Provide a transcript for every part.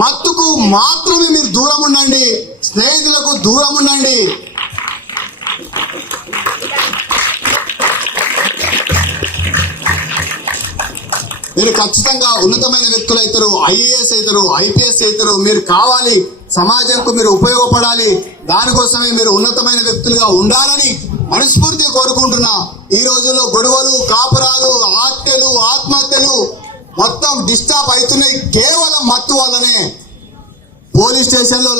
మత్తుకు మాత్రమే మీరు దూరం ఉండండి స్నేహితులకు దూరం ఉండండి. మీరు ఖచ్చితంగా ఉన్నతమైన వ్యక్తులు అవుతారు ఐఏఎస్ అవుతారు ఐపీఎస్ అవుతారు. మీరు కావాలి సమాజంకు మీరు ఉపయోగపడాలి. దానికోసమే మీరు ఉన్నతమైన వ్యక్తులుగా ఉండాలని మనస్ఫూర్తిగా కోరుకుంటున్నా. ఈ రోజుల్లో గొడవలు కాపురాలు ఆత్యలు ఆత్మహత్యలు మొత్తం డిస్టర్బ్ అవుతున్నాయి. కేవలం మత్తు వల్లనే. పోలీస్ స్టేషన్లో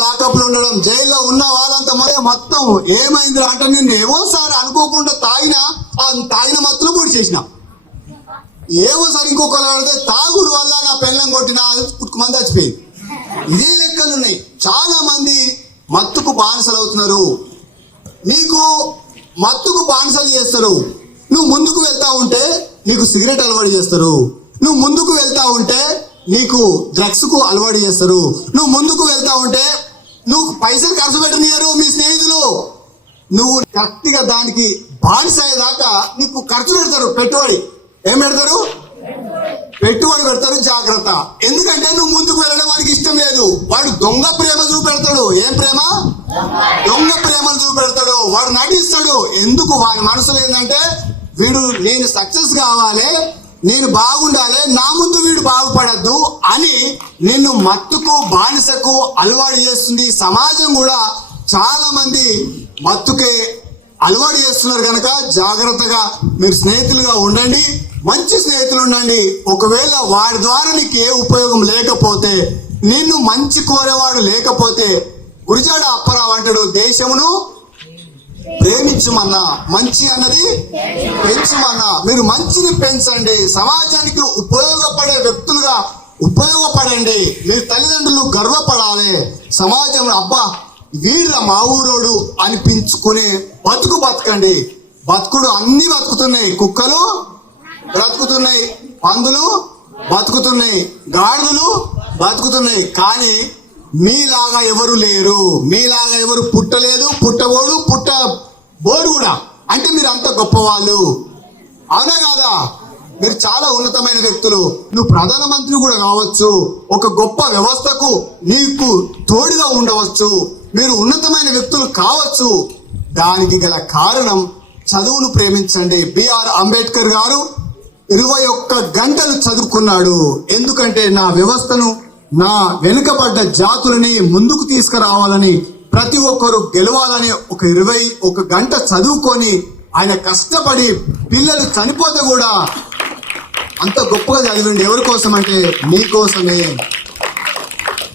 ఉండడం జైల్లో ఉన్న వాళ్ళంతా మొత్తం ఏమైంది అంటే నేను ఏమోసారి అనుకోకుండా తాగిన ఆ తాగిన మత్తులు కూడా చేసినా. ఏమోసారి ఇంకొకరు అడిగితే తాగుడు వల్ల నా పెళ్ళం కొట్టిన మంది చచ్చిపోయింది. ఇదే లెక్కలు ఉన్నాయి. చాలా మంది మత్తుకు బానిసలు అవుతున్నారు. నీకు మత్తుకు బానిసలు చేస్తారు. నువ్వు ముందుకు వెళ్తా ఉంటే నీకు సిగరెట్ అలవాటు చేస్తారు. నువ్వు ముందుకు వెళ్తా ఉంటే నీకు డ్రగ్స్కు అలవాటు చేస్తారు. నువ్వు ముందుకు వెళ్తా ఉంటే నువ్వు పైసలు ఖర్చు పెట్టనియరు మీ స్నేహితులు. నువ్వు కరెక్ట్గా దానికి బానిస అయ్యేదాకా నీకు ఖర్చు పెడతారు పెట్టుబడి. ఏం పెడతారు? పెట్టుబడి పెడతారు జాగ్రత్త. ఎందుకంటే నువ్వు ముందుకు వెళ్ళడం వాడికి ఇష్టం లేదు. వాడు దొంగ ప్రేమ చూపెడతాడు. ఏం ప్రేమ? దొంగ ప్రేమను చూపెడతాడు. వాడు నటిస్తాడు. ఎందుకు? వాడి మనసులో ఏంటంటే వీడు నేను సక్సెస్ కావాలి నేను బాగుండాలి నా ముందు వీడు బాగుపడద్దు అని నిన్ను మత్తుకు బానిసకు అలవాటు చేస్తుంది సమాజం కూడా చాలా మంది మత్తుకే అలవాటు చేస్తున్నారు కనుక జాగ్రత్తగా మీరు స్నేహితులుగా ఉండండి. మంచి స్నేహితులు ఉండండి ఒకవేళ వాడి ద్వారా నీకు ఏ ఉపయోగం లేకపోతే నిన్ను మంచి కోరేవాడు లేకపోతే గురిజాడ అప్పరావు అంటాడు దేశమును ప్రేమించమన్నా. మంచి అన్నది పెంచమన్నా. మీరు మంచిని పెంచండి. సమాజానికి ఉపయోగపడే వ్యక్తులుగా ఉపయోగపడండి. మీ తల్లిదండ్రులు గర్వపడాలి. సమాజంలో అబ్బా వీళ్ళ మా ఊరోడు అనిపించుకునే బతుకు బతకండి. బతుకుడు అన్ని బతుకుతున్నాయి. కుక్కలు బ్రతుకుతున్నాయి. పందులు బతుకుతున్నాయి. గాడిదలు బతుకుతున్నాయి. కానీ మీలాగా ఎవరు లేరు. మీలాగా ఎవరు పుట్టలేదు. పుట్టబోడు పుట్ట బోడు కూడా. అంటే మీరు అంత గొప్పవాళ్ళు. అవునా కాదా? మీరు చాలా ఉన్నతమైన వ్యక్తులు. నువ్వు ప్రధానమంత్రి కూడా కావచ్చు. ఒక గొప్ప వ్యవస్థకు నీకు తోడుగా ఉండవచ్చు. మీరు ఉన్నతమైన వ్యక్తులు కావచ్చు. దానికి గల కారణం చదువును ప్రేమించండి. బిఆర్ అంబేద్కర్ గారు ఇరవై ఒక్క గంటలు చదువుకున్నాడు. ఎందుకంటే నా వ్యవస్థను నా వెనుకబడ్డ జాతులని ముందుకు తీసుకురావాలని ప్రతి ఒక్కరు గెలవాలని ఒక ఇరవై ఒక గంట చదువుకొని ఆయన కష్టపడి పిల్లలు చనిపోతే కూడా అంత గొప్పగా చదివిండి. ఎవరి కోసం అంటే మీకోసమే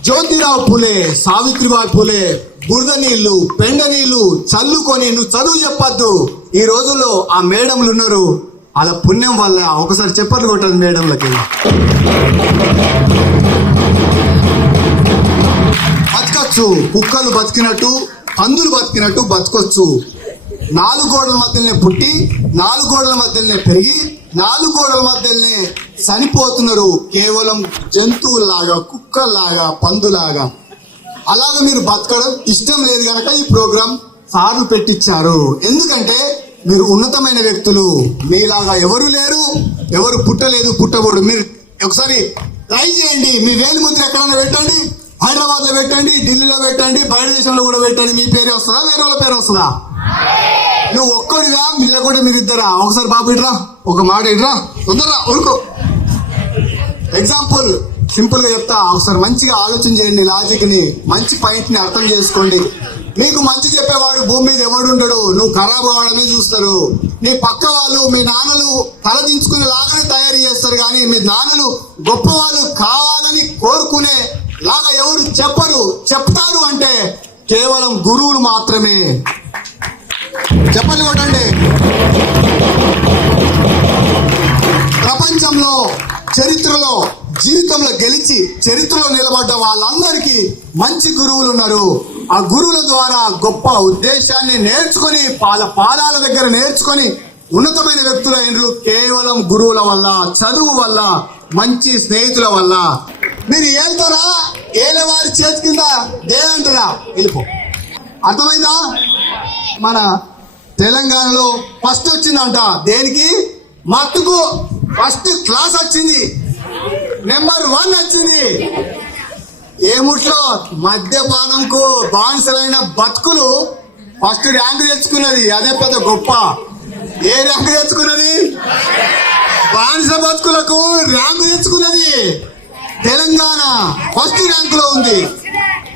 జ్యోతిరావు పూలే సావిత్రిబాయి పూలే బురద నీళ్ళు పెండ నీళ్ళు చల్లుకొని నువ్వు చదువు చెప్పద్దు. ఈ రోజుల్లో ఆ మేడంలు ఉన్నారు అలా పుణ్యం వల్ల ఒకసారి చెప్పర్లు కొట్టదు మేడంలకి. బతకచ్చు కుక్కలు బతికినట్టు పందులు బతికినట్టు బతకొచ్చు. నాలుగు గోడల మధ్యనే పుట్టి నాలుగు గోడల మధ్యనే పెరిగి నాలుగు గోడల మధ్యనే చనిపోతున్నారు కేవలం జంతువులాగా కుక్కలాగా పందులాగా అలాగ మీరు బతకడం ఇష్టం లేదు కనుక ఈ ప్రోగ్రాం సార్లు పెట్టించారు. ఎందుకంటే మీరు ఉన్నతమైన వ్యక్తులు మీలాగా ఎవరు లేరు ఎవరు పుట్టలేదు పుట్టబోడు మీరు ఒకసారి ట్రై చేయండి. మీ వేలు ముద్ర ఎక్కడైనా పెట్టండి హైదరాబాద్లో పెట్టండి ఢిల్లీలో పెట్టండి బయట దేశంలో కూడా పెట్టండి. మీ పేరు వస్తుందా? వేరే వాళ్ళ పేరు వస్తుందా? నువ్వు ఒక్కడిగా లేకుండా మీరు ఇద్దరా? ఒకసారి బాబు ఇట్రా ఒక మాట ఇట్రా తొందరరా ఉరుకో ఎగ్జాంపుల్ సింపుల్గా చెప్తా ఒకసారి మంచిగా ఆలోచన చేయండి లాజిక్ని మంచి పాయింట్ని అర్థం చేసుకోండి. నీకు మంచి చెప్పేవాడు భూమి మీద ఎవడు ఉండడు నువ్వు ఖరాబ్ అవ్వడమే చూస్తారు. నీ పక్క వాళ్ళు మీ నాన్నలు తలదించుకునే లాగానే తయారు చేస్తారు కానీ మీ నాన్నలు గొప్ప వాళ్ళు కావాలని కోరుకునే లాగా ఎవరు చెప్పరు చెప్తారు అంటే కేవలం గురువులు మాత్రమే. చెప్పండి కొట్టండి. ప్రపంచంలో చరిత్రలో జీవితంలో గెలిచి చరిత్రలో నిలబడ్డ వాళ్ళందరికీ మంచి గురువులు ఉన్నారు. ఆ గురువుల ద్వారా గొప్ప ఉద్దేశాన్ని నేర్చుకొని వాళ్ళ పాదాల దగ్గర నేర్చుకొని ఉన్నతమైన వ్యక్తులు అయినరు. కేవలం గురువుల వల్ల చదువు వల్ల మంచి స్నేహితుల వల్ల. మీరు ఏళ్తారా ఏలే వారి చేతి కింద దేనంటారా వెళ్ళిపో. అర్థమైందా? మన తెలంగాణలో ఫస్ట్ వచ్చిందంట. దేనికి? మత్తుకు ఫస్ట్ క్లాస్ వచ్చింది. నెంబర్ వన్ వచ్చింది. ఏముట్లో మద్యపానంకు బానిసలైన బతుకులు ఫస్ట్ ర్యాంక్ తెచ్చుకున్నది. అదే పెద్ద గొప్ప. ఏ ర్యాంక్ తెచ్చుకున్నది? బానిస బతుకులకు ర్యాంకు తెచ్చుకున్నది. తెలంగాణ ఫస్ట్ ర్యాంకులో ఉంది.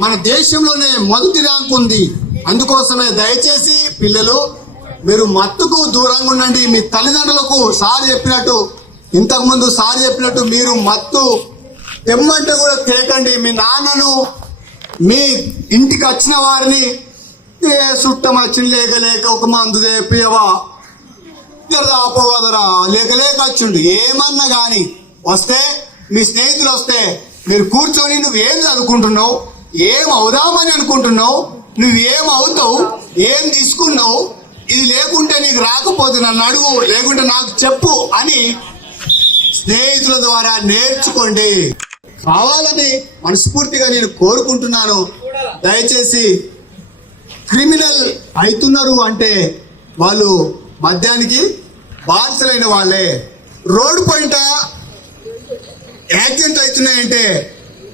మన దేశంలోనే మొదటి ర్యాంక్ ఉంది. అందుకోసమే దయచేసి పిల్లలు మీరు మత్తుకు దూరంగా ఉండండి. మీ తల్లిదండ్రులకు సార్ చెప్పినట్టు ఇంతకుముందు సార్ చెప్పినట్టు మీరు మత్తు తెమ్మంటే కూడా తేకండి. మీ నాన్నను మీ ఇంటికి వచ్చిన వారిని ఏ చుట్టం వచ్చిన లేక లేక ఒక మందు తెప్పియవా? రాపోగదరా లేక లేక వచ్చిండు. ఏమన్నా కానీ వస్తే మీ స్నేహితులు వస్తే మీరు కూర్చొని నువ్వేం చదువుకుంటున్నావు? ఏం అవుదామని అనుకుంటున్నావు? నువ్వేం అవుతావు? ఏం తీసుకున్నావు? ఇది లేకుంటే నీకు రాకపోతే నన్ను అడుగు లేకుంటే నాకు చెప్పు అని స్నేహితుల ద్వారా నేర్చుకోండి. కావాలని మనస్ఫూర్తిగా నేను కోరుకుంటున్నాను. దయచేసి క్రిమినల్ అవుతున్నారు అంటే వాళ్ళు మద్యానికి బాధితులైన వాళ్ళే. రోడ్డు పాయింట యాక్సిడెంట్ అవుతున్నాయంటే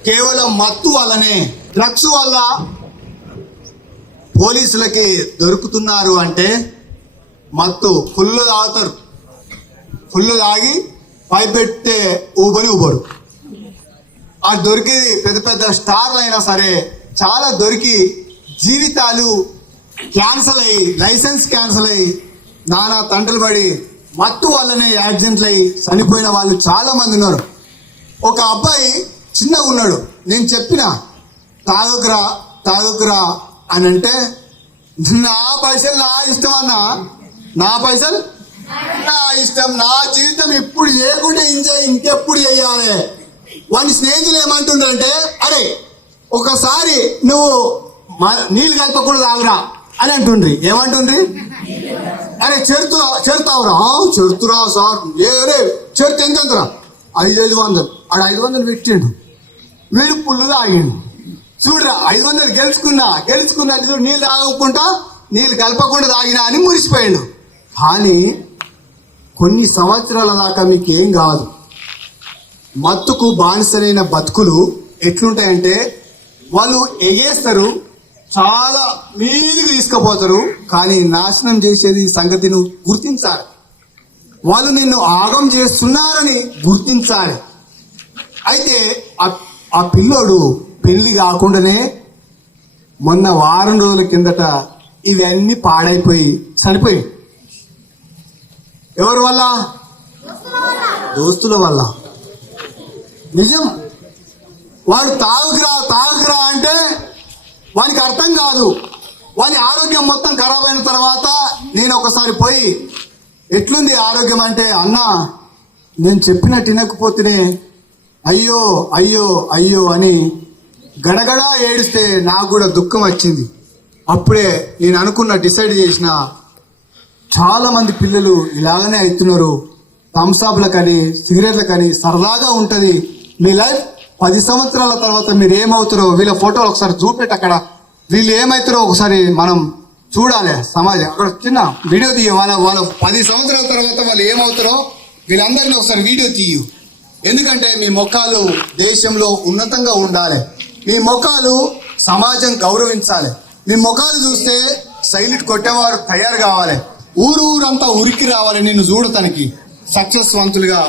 కేవలం మత్తు వల్లనే డ్రగ్స్ వల్ల పోలీసులకి దొరుకుతున్నారు అంటే మత్తు ఫుల్ తాగుతారు. ఫుల్ తాగి పై పెట్టే ఊబని ఊబరు ఆ దొరికి పెద్ద పెద్ద స్టార్లు అయినా సరే చాలా దొరికి జీవితాలు క్యాన్సల్ అయ్యి లైసెన్స్ క్యాన్సల్ అయ్యి నానా తండ్రులు పడి మత్తు వల్లనే యాక్సిడెంట్లు అయ్యి చనిపోయిన వాళ్ళు చాలా మంది ఉన్నారు. ఒక అబ్బాయి చిన్నగా ఉన్నాడు. నేను చెప్పిన తాగుకురా తాగుకురా అని అంటే నా పైసలు నా ఇష్టం అన్నా? నా పైసలు? నా ఇష్టం. నా జీవితం ఇప్పుడు చేయకుండా ఎంజాయ్ ఇంకెప్పుడు చేయాలి. వాని స్నేహితులు ఏమంటుండ్రంటే అరే ఒకసారి నువ్వు మ- నీళ్ళు కలపకుండా తాగురా అని అంటుండ్రి. ఏమంటుండ్రి? అరే చెరుతు చెరుతావురా? చెరుతురా సార్. ఏ రే చెరుతు ఎంత ఐదు ఐదు వందలు. ఆడు ఐదు వందలు పెట్టిండు. వీడు పుల్లు తాగిండు. చూడరా ఐదు వందలు గెలుచుకున్నా గెలుచుకున్నా చూడు నీళ్ళు తాగకుండా నీళ్ళు కలపకుండా తాగినా అని మురిసిపోయాడు. కానీ కొన్ని సంవత్సరాల దాకా మీకు ఏం కాదు. మత్తుకు బానిసలైన బతుకులు ఎట్లుంటాయంటే వాళ్ళు ఎగేస్తారు చాలా మీదికి తీసుకుపోతారు కానీ నాశనం చేసేది సంగతిని సంగతి నువ్వు గుర్తించాలి. వాళ్ళు నిన్ను ఆగం చేస్తున్నారని గుర్తించాలి. అయితే ఆ- ఆ పిల్లోడు పెళ్ళి కాకుండానే మొన్న వారం రోజుల కిందట ఇవన్నీ పాడైపోయి చనిపోయి ఎవరి వల్ల? దోస్తుల వల్ల. నిజం. వాడు తాగుకురా తాగుకురా అంటే వానికి అర్థం కాదు. వాని ఆరోగ్యం మొత్తం ఖరాబ్ అయిన తర్వాత నేను ఒకసారి పోయి ఎట్లుంది ఆరోగ్యం అంటే అన్న నేను చెప్పినట్టు వినకపోతేనే అయ్యో అయ్యో అయ్యో అని గడగడ ఏడిస్తే నాకు కూడా దుఃఖం వచ్చింది. అప్పుడే నేను అనుకున్న డిసైడ్ చేసిన చాలామంది పిల్లలు ఇలాగనే అవుతున్నారు. థమ్సాప్లకని సిగరెట్లకని సరదాగా ఉంటుంది. మీ లైఫ్ పది సంవత్సరాల తర్వాత మీరు ఏమవుతారో వీళ్ళ ఫోటోలు ఒకసారి చూపెట్టి అక్కడ. వీళ్ళు ఏమవుతారో ఒకసారి మనం చూడాలి సమాజం. అక్కడ చిన్న వీడియో తీయ వాళ్ళ వాళ్ళ పది సంవత్సరాల తర్వాత వాళ్ళు ఏమవుతారో వీళ్ళందరినీ ఒకసారి వీడియో తీయు. ఎందుకంటే మీ మొక్కలు దేశంలో ఉన్నతంగా ఉండాలి. మీ ముఖాలు సమాజం గౌరవించాలి. మీ ముఖాలు చూస్తే సైలెంట్ కొట్టేవారు తయారు కావాలి. ఊరు ఊరంతా ఉరికి రావాలి నిన్ను చూడటానికి. సక్సెస్వంతులుగా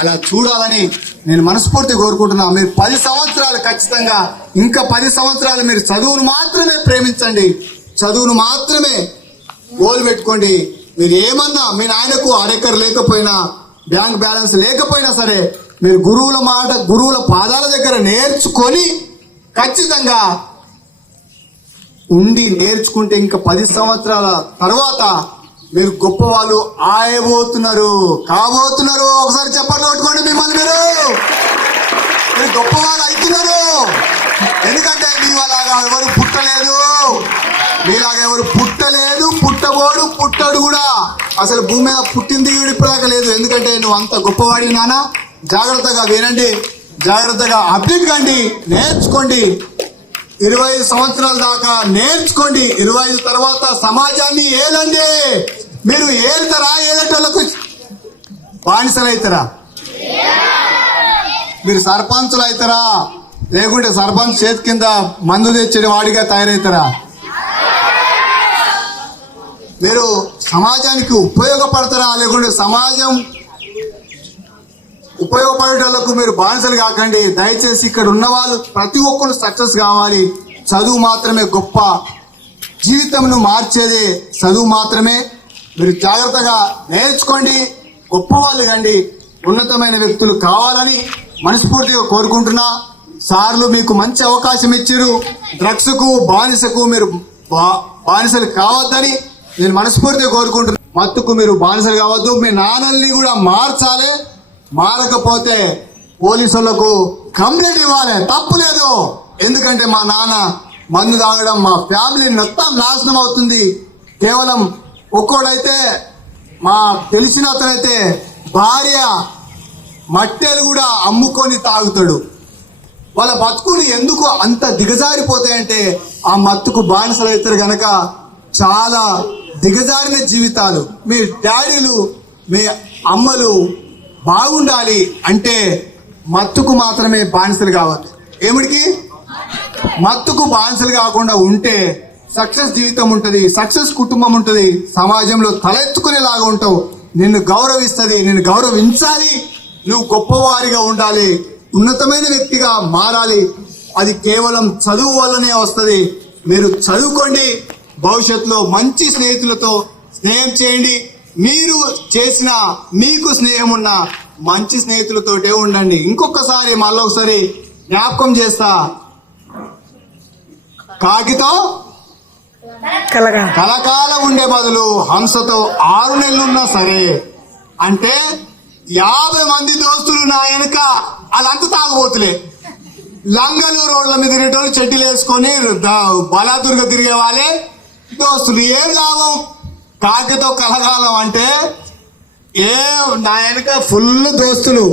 అలా చూడాలని నేను మనస్ఫూర్తి కోరుకుంటున్నా. మీరు పది సంవత్సరాలు ఖచ్చితంగా ఇంకా పది సంవత్సరాలు మీరు చదువును మాత్రమే ప్రేమించండి. చదువును మాత్రమే గోల్ పెట్టుకోండి. మీరు ఏమన్నా మీ నాయనకు అరెక్కర్ లేకపోయినా బ్యాంక్ బ్యాలెన్స్ లేకపోయినా సరే మీరు గురువుల మాట గురువుల పాదాల దగ్గర నేర్చుకొని ఖచ్చితంగా ఉండి నేర్చుకుంటే ఇంకా పది సంవత్సరాల తర్వాత మీరు గొప్ప వాళ్ళు ఆయబోతున్నారు కాబోతున్నారు. ఒకసారి చెప్పండి కొట్టుకోండి మిమ్మల్ని మీరు. మీరు గొప్ప వాళ్ళు అవుతున్నారు. ఎందుకంటే మీ వాళ్ళగా ఎవరు పుట్టలేదు. మీలాగా ఎవరు పుట్టలేదు. పుట్టబోడు పుట్టడు కూడా. అసలు భూమి మీద పుట్టింది ఇప్పటిదాకా లేదు. ఎందుకంటే నువ్వు అంత గొప్పవాడి నానా జాగ్రత్తగా వినండి. జాగ్రత్తగా అప్డేట్ కండి నేర్చుకోండి. ఇరవై ఐదు సంవత్సరాల దాకా నేర్చుకోండి. ఇరవై తర్వాత సమాజాన్ని ఏలండి. మీరు ఏలుతారా ఏలేటోళ్ళకు బానిసలు అవుతారా? మీరు సర్పంచులు అవుతారా? లేకుంటే సర్పంచ్ చేతి కింద మందు తెచ్చిన వాడిగా తయారవుతారా? మీరు సమాజానికి ఉపయోగపడతారా? లేకుంటే సమాజం ఉపయోగపడేటోళ్ళకు మీరు బానిసలు కాకండి. దయచేసి ఇక్కడ ఉన్న వాళ్ళు ప్రతి ఒక్కరు సక్సెస్ కావాలి. చదువు మాత్రమే గొప్ప జీవితంను మార్చేది చదువు మాత్రమే. మీరు జాగ్రత్తగా నేర్చుకోండి. గొప్పవాళ్ళు కండి. ఉన్నతమైన వ్యక్తులు కావాలని మనస్ఫూర్తిగా కోరుకుంటున్నా. సార్లు మీకు మంచి అవకాశం ఇచ్చారు. డ్రగ్స్కు బానిసకు మీరు బానిసలు కావద్దని నేను మనస్ఫూర్తిగా కోరుకుంటున్నాను మత్తుకు మీరు బానిసలు కావద్దు. మీ నాన్నల్ని కూడా మార్చాలి. మారకపోతే పోలీసులకు కంప్లైంట్ ఇవ్వాలి. తప్పు లేదు. ఎందుకంటే మా నాన్న మందు తాగడం మా ఫ్యామిలీ మొత్తం నాశనం అవుతుంది. కేవలం ఒక్కోడైతే మా తెలిసిన అతనైతే భార్య మట్టెలు కూడా అమ్ముకొని తాగుతాడు. వాళ్ళ బతుకులు ఎందుకు అంత దిగజారిపోతాయంటే ఆ మత్తుకు బానిసలు అవుతారు గనక చాలా దిగజారిన జీవితాలు. మీ డాడీలు మీ అమ్మలు బాగుండాలి అంటే మత్తుకు మాత్రమే బానిసలు కావద్దు. ఏమిటికి? మత్తుకు బానిసలు కాకుండా ఉంటే సక్సెస్ జీవితం ఉంటుంది సక్సెస్ కుటుంబం ఉంటుంది సమాజంలో తలెత్తుకునేలాగా ఉంటావు. నిన్ను గౌరవిస్తుంది నిన్ను గౌరవించాలి. నువ్వు గొప్పవారిగా ఉండాలి ఉన్నతమైన వ్యక్తిగా మారాలి. అది కేవలం చదువు వల్లనే వస్తుంది. మీరు చదువుకోండి భవిష్యత్తులో మంచి స్నేహితులతో స్నేహం చేయండి. మీరు చేసిన మీకు స్నేహం ఉన్న మంచి స్నేహితులతోటే ఉండండి. ఇంకొకసారి మళ్ళీ ఒకసారి జ్ఞాపకం చేస్తా. కాకితో కలకాలం ఉండే బదులు హంసతో ఆరు నెలలున్నా సరే అంటే యాభై మంది దోస్తులు నా వెనక వాళ్ళంతా తాగుబోతులే. లంగలు రోడ్ల మీద తిరిగేటోళ్ళు చెడ్డీలు వేసుకొని బలాదుర్గ తిరిగే వాళ్ళే. దోస్తులు ఏం లాభం? కాకితో కలగాలం అంటే ఏ నా వెనక ఫుల్ దోస్తులు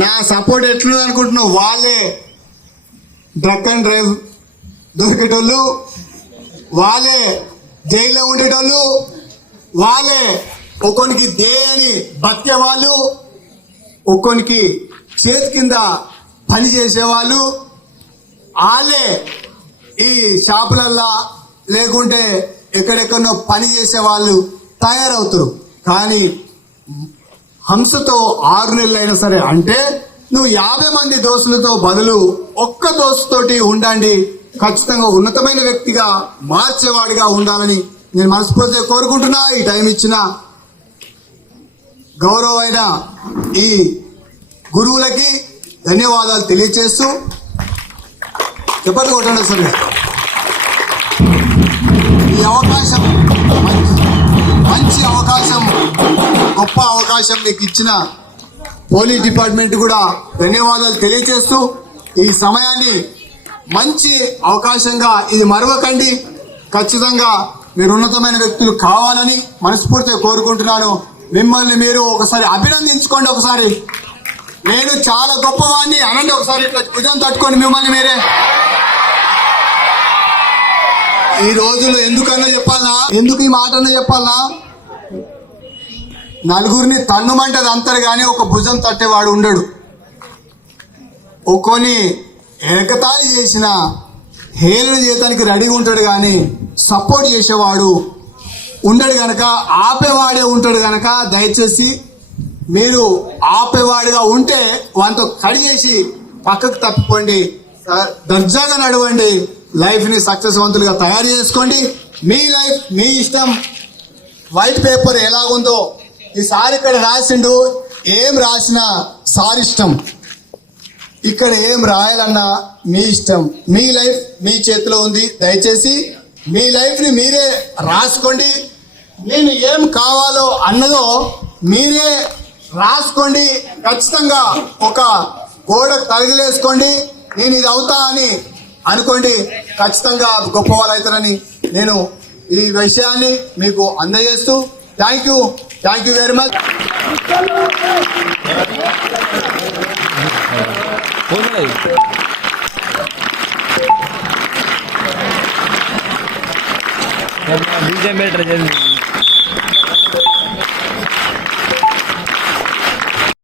నా సపోర్ట్ ఎట్లుంది అనుకుంటున్నావు? వాళ్ళే డ్రక్ అండ్ డ్రైవ్ దొరికేటోళ్ళు వాళ్ళే జైల్లో ఉండేటోళ్ళు వాళ్ళే ఒక్కొనికి దేని భక్తి వాళ్ళు ఒక్కొనికి చేతి కింద పని చేసేవాళ్ళు వాళ్ళే ఈ షాపులల్లా లేకుంటే ఎక్కడెక్కడో పని చేసే వాళ్ళు తయారవుతారు. కానీ హంసతో ఆరు నెలలైనా సరే అంటే నువ్వు యాభై మంది దోస్తులతో బదులు ఒక్క దోస్తుతోటి ఉండండి ఖచ్చితంగా ఉన్నతమైన వ్యక్తిగా మార్చేవాడిగా ఉండాలని నేను మనస్ఫూర్తిగా కోరుకుంటున్నా. ఈ టైం ఇచ్చిన గౌరవమైన ఈ గురువులకి ధన్యవాదాలు తెలియచేస్తూ చెప్పండి కొట్టండి సరే ఈ అవకాశం మంచి- మంచి అవకాశం గొప్ప అవకాశం మీకు ఇచ్చిన పోలీస్ డిపార్ట్మెంట్ కూడా ధన్యవాదాలు తెలియజేస్తూ ఈ సమయాన్ని మంచి అవకాశంగా ఇది మరవకండి. ఖచ్చితంగా మీరు ఉన్నతమైన వ్యక్తులు కావాలని మనస్ఫూర్తిగా కోరుకుంటున్నాను. మిమ్మల్ని మీరు ఒకసారి అభినందించుకోండి ఒకసారి. నేను చాలా గొప్పవాడిని అనండి ఒకసారి ఇట్లా భుజం తట్టుకోండి మిమ్మల్ని మీరే ఈ రోజులు ఎందుకన్నా చెప్పాలా ఎందుకు ఈ మాట చెప్పాలా నలుగురిని తన్నుమంటది అంతరు కానీ ఒక భుజం తట్టేవాడు ఉండడు. ఒక్కొని ఎగతాళి చేసిన హేళన చేయటానికి రెడీగా ఉంటాడు కానీ సపోర్ట్ చేసేవాడు ఉండడు గనక ఆపేవాడే ఉంటాడు గనక దయచేసి మీరు ఆపేవాడిగా ఉంటే వాటితో కడి చేసి పక్కకు తప్పిపోండి. దర్జాగా నడవండి. లైఫ్ని సక్సెస్వంతులుగా తయారు చేసుకోండి. మీ లైఫ్ మీ ఇష్టం. వైట్ పేపర్ ఎలాగుందో ఈ ఇక్కడ రాసిండు. ఏం రాసినా సార్ ఇష్టం. ఇక్కడ ఏం రాయాలన్నా మీ ఇష్టం. మీ లైఫ్ మీ చేతిలో ఉంది. దయచేసి మీ లైఫ్ని మీరే రాసుకోండి. నేను ఏం కావాలో అన్నదో మీరే రాసుకోండి. ఖచ్చితంగా ఒక గోడకు తగిలేసుకోండి. నేను ఇది అవుతా అని అనుకోండి ఖచ్చితంగా గొప్ప వాళ్ళు నేను ఈ విషయాన్ని మీకు అందజేస్తూ thank you thank you very much BJP